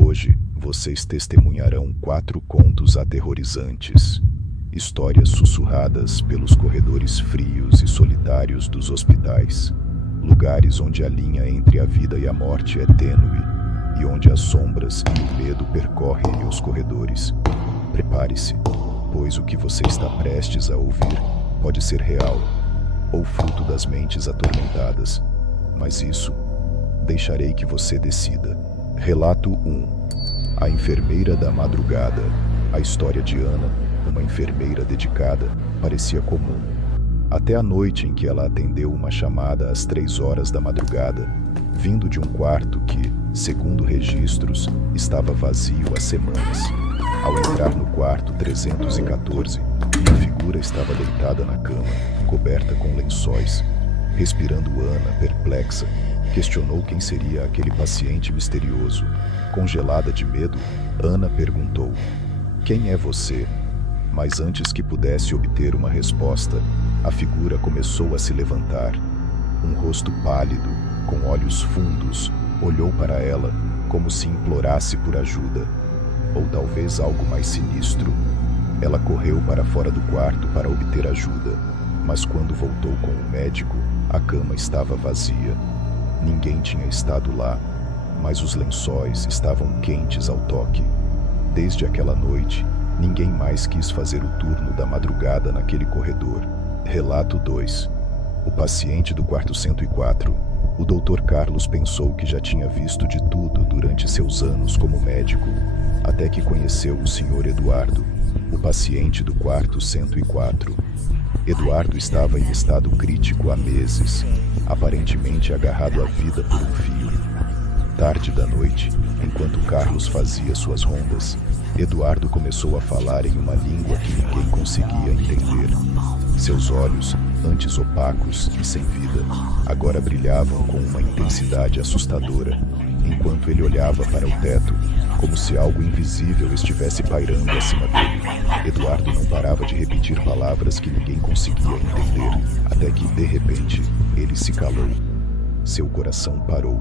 Hoje, vocês testemunharão 4 contos aterrorizantes. Histórias sussurradas pelos corredores frios e solitários dos hospitais. Lugares onde a linha entre a vida e a morte é tênue e onde as sombras e o medo percorrem os corredores. Prepare-se, pois o que você está prestes a ouvir pode ser real ou fruto das mentes atormentadas. Mas isso, deixarei que você decida. Relato 1. A enfermeira da madrugada. A história de Ana, uma enfermeira dedicada, parecia comum. Até a noite em que ela atendeu uma chamada às 3 horas da madrugada, vindo de um quarto que, segundo registros, estava vazio há semanas. Ao entrar no quarto 314, uma figura estava deitada na cama, coberta com lençóis. Respirando, Ana, perplexa, questionou quem seria aquele paciente misterioso. Congelada de medo, Ana perguntou: "Quem é você?" Mas antes que pudesse obter uma resposta, a figura começou a se levantar. Um rosto pálido, com olhos fundos, olhou para ela como se implorasse por ajuda. Ou talvez algo mais sinistro. Ela correu para fora do quarto para obter ajuda, mas quando voltou com o médico, a cama estava vazia. Ninguém tinha estado lá, mas os lençóis estavam quentes ao toque. Desde aquela noite, ninguém mais quis fazer o turno da madrugada naquele corredor. Relato 2. O paciente do quarto 104. O Dr. Carlos pensou que já tinha visto de tudo durante seus anos como médico, até que conheceu o Sr. Eduardo, o paciente do quarto 104. Eduardo estava em estado crítico há meses, aparentemente agarrado à vida por um fio. Tarde da noite, enquanto Carlos fazia suas rondas, Eduardo começou a falar em uma língua que ninguém conseguia entender. Seus olhos, antes opacos e sem vida, agora brilhavam com uma intensidade assustadora, enquanto ele olhava para o teto, como se algo invisível estivesse pairando acima dele. Eduardo não parava de repetir palavras que ninguém conseguia entender, até que, de repente, ele se calou. Seu coração parou.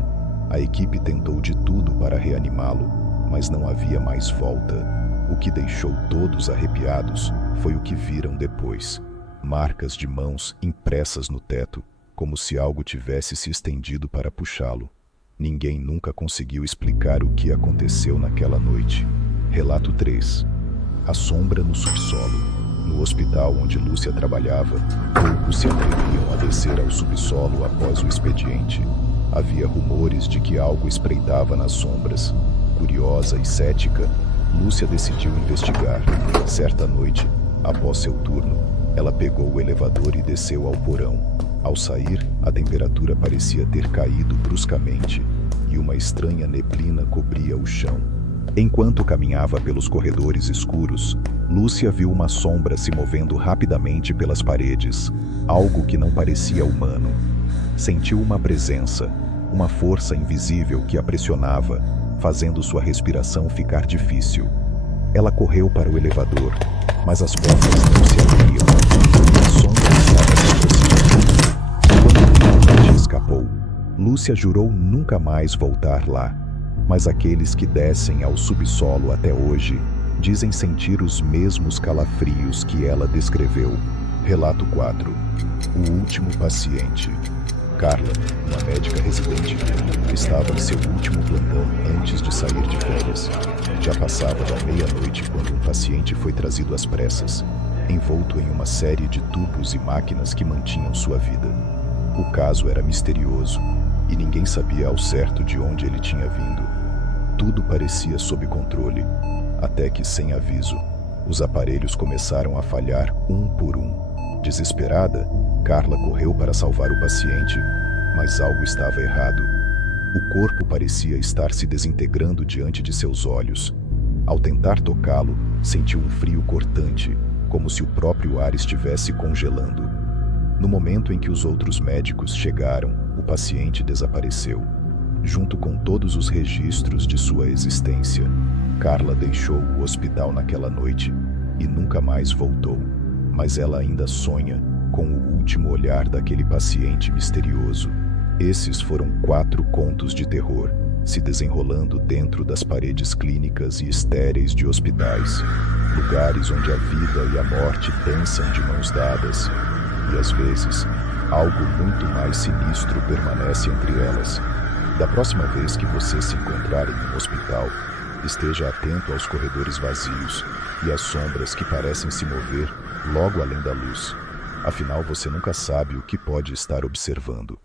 A equipe tentou de tudo para reanimá-lo, mas não havia mais volta. O que deixou todos arrepiados foi o que viram depois. Marcas de mãos impressas no teto, como se algo tivesse se estendido para puxá-lo. Ninguém nunca conseguiu explicar o que aconteceu naquela noite. Relato 3. A sombra no subsolo. No hospital onde Lúcia trabalhava, poucos se atreviam a descer ao subsolo após o expediente. Havia rumores de que algo espreitava nas sombras. Curiosa e cética, Lúcia decidiu investigar. Certa noite, após seu turno, ela pegou o elevador e desceu ao porão. Ao sair, a temperatura parecia ter caído bruscamente e uma estranha neblina cobria o chão. Enquanto caminhava pelos corredores escuros, Lúcia viu uma sombra se movendo rapidamente pelas paredes, algo que não parecia humano. Sentiu uma presença, uma força invisível que a pressionava, fazendo sua respiração ficar difícil. Ela correu para o elevador, mas as portas não se abriam e a sombra estava se aproximando. Quando finalmente escapou, Lúcia jurou nunca mais voltar lá. Mas aqueles que descem ao subsolo até hoje dizem sentir os mesmos calafrios que ela descreveu. Relato 4. O último paciente. Carla, uma médica residente, estava em seu último plantão antes de sair de férias. Já passava da meia-noite quando um paciente foi trazido às pressas, envolto em uma série de tubos e máquinas que mantinham sua vida. O caso era misterioso e ninguém sabia ao certo de onde ele tinha vindo. Tudo parecia sob controle, até que, sem aviso, os aparelhos começaram a falhar um por um. Desesperada, Carla correu para salvar o paciente, mas algo estava errado. O corpo parecia estar se desintegrando diante de seus olhos. Ao tentar tocá-lo, sentiu um frio cortante, como se o próprio ar estivesse congelando. No momento em que os outros médicos chegaram, o paciente desapareceu, junto com todos os registros de sua existência. Carla deixou o hospital naquela noite e nunca mais voltou. Mas ela ainda sonha com o último olhar daquele paciente misterioso. Esses foram 4 contos de terror. se desenrolando dentro das paredes clínicas e estéreis de hospitais, lugares onde a vida e a morte dançam de mãos dadas, e às vezes, algo muito mais sinistro permanece entre elas. Da próxima vez que você se encontrar em um hospital, esteja atento aos corredores vazios e às sombras que parecem se mover logo além da luz. Afinal, você nunca sabe o que pode estar observando.